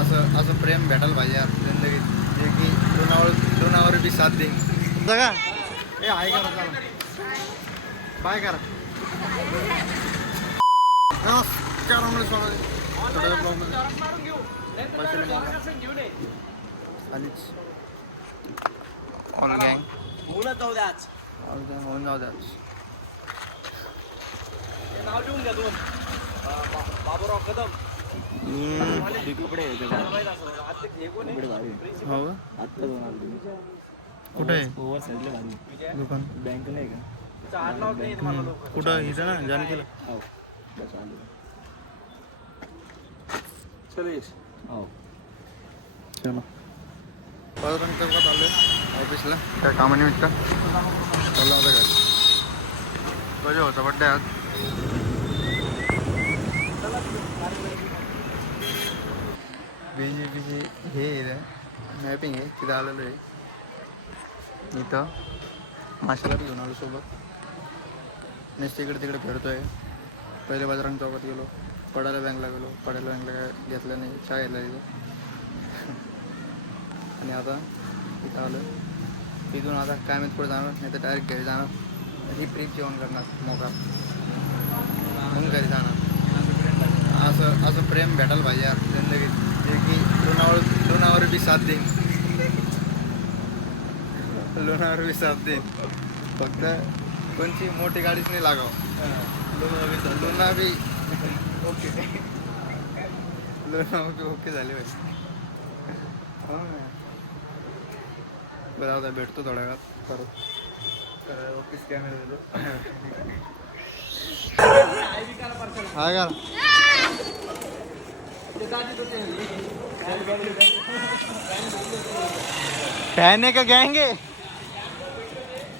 असं असं प्रेम भेटायला पाहिजे यार जिंदगीत, जे की लोणावर बी साथ देईन का. ए आहे करा चला बाय करा. नमस्कार मंडळी, स्वागत आहे थोड्या ब्लॉगमध्ये. आलीच ऑल गँग होऊन जाऊ द्याच. नाव लिहून घ्या दोन. बाबूराव कदम. कुठे आहे दुकान? बँक नाही का? कुठं इथं ना जानकीला. चलो चलो परत चौकात आलो ऑफिसला त्या कामानिमित्त. चाललो आता घरी. कधी होता बड्डे आज? बीजेपीची हे मॅपिंग आहे तिथं आलेलो आहे. इथं माशाला घेऊन आलो सोबत. नेक्स्ट इकडे तिकडे फिरतोय. पहिले बजरंग चौकात गेलो, पडायला बँकला गेलो. पडायला बँकला काय घेतलं नाही, चहा घेतला तिथं. आणि आता इथं आलं. तिथून आता काय माहीत पुढे जाणार, नाही तर डायरेक्ट घरी जाणार. ही प्रीत जेवण करणार मोका म्हणून घरी जाणार. असं प्रेम भेटायला पाहिजे यार जिंदगीत, जे की लोणावर बी साथ देईन. लोणावर बी साथ देईन. फक्त कोणची मोठी गाडीच नाही लागावं. लोणा बी ओके. लोणा ओके झाले पाहिजे. हो ना. बरं आता भेटतो थोड्या वेळात परत. ऑफिस कॅमेरा देतो. हाय का फॅन आहे का गँग आहे?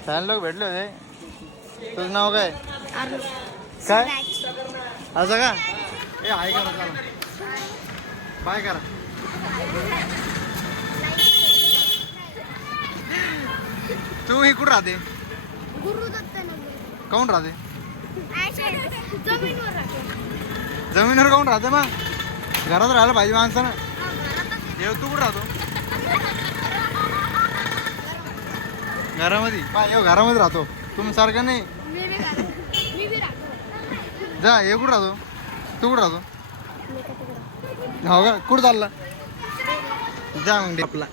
फॅन लोक भेटले होते. तुझं नाव काय? काय असं का? ए आहे करा चला बाय करा. तू ही कुठं राहते? काऊन राहते? जमिनीवर काऊन राहते मग? घरात राहायला पाहिजे माणसानं. येऊ तू कुठं राहतो? घरामध्ये पा येऊ घरामध्ये राहतो. तुमच्यासारखं नाही. जा ये कुठं राहतो? तू कुठं राहतो? हो का? कुठं चालला? जा मग आपला.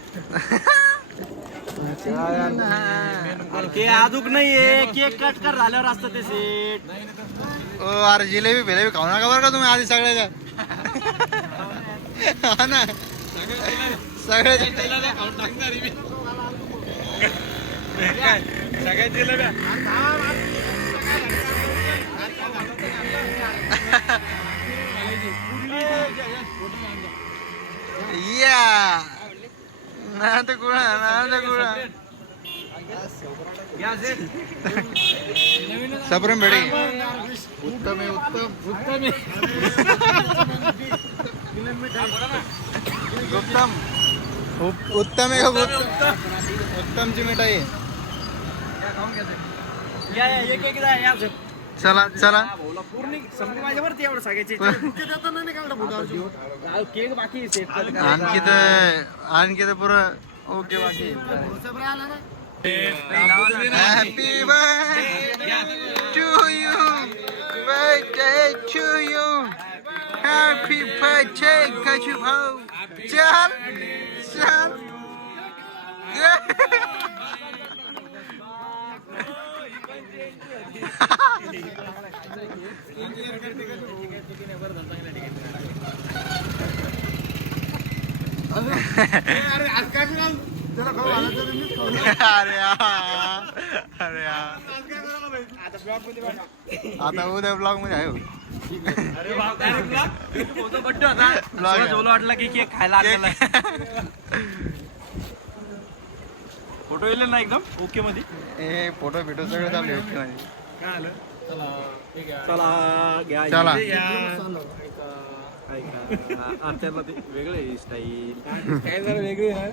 ते अजून नाहीये. केक कट कर झाल्यावर असतं ते सीट. अरे जिलेबी फिलेबी खाऊ नका बरं का तुम्ही आधी सगळ्या. हा ना सगळ्या जिलेब्या. या नाद गुळा सप्रेम भेटे. उत्तम आहे उत्तम. गुप्तम उत्तम आहे का? उत्तमची मिठाई. चला चला पूर्ण समजा माझ्यावरती एवढं सांगायचे. केक बाकी आणखी तर पुरं ओके बाकी. Happy birthday to you. Birthday to you. Happy birthday Kachu भाऊ. चल चल. अरे आता उद्या ब्लॉग मध्ये आहे. वाटला की केक खायला आलेला. फोटो येले ना एकदम ओके मध्ये. हे फोटो बिटो सगळं चालू आहे ओके मध्ये. चला चला आमच्याला ते वेगळे स्टाईल काय जरा वेगळी आहे.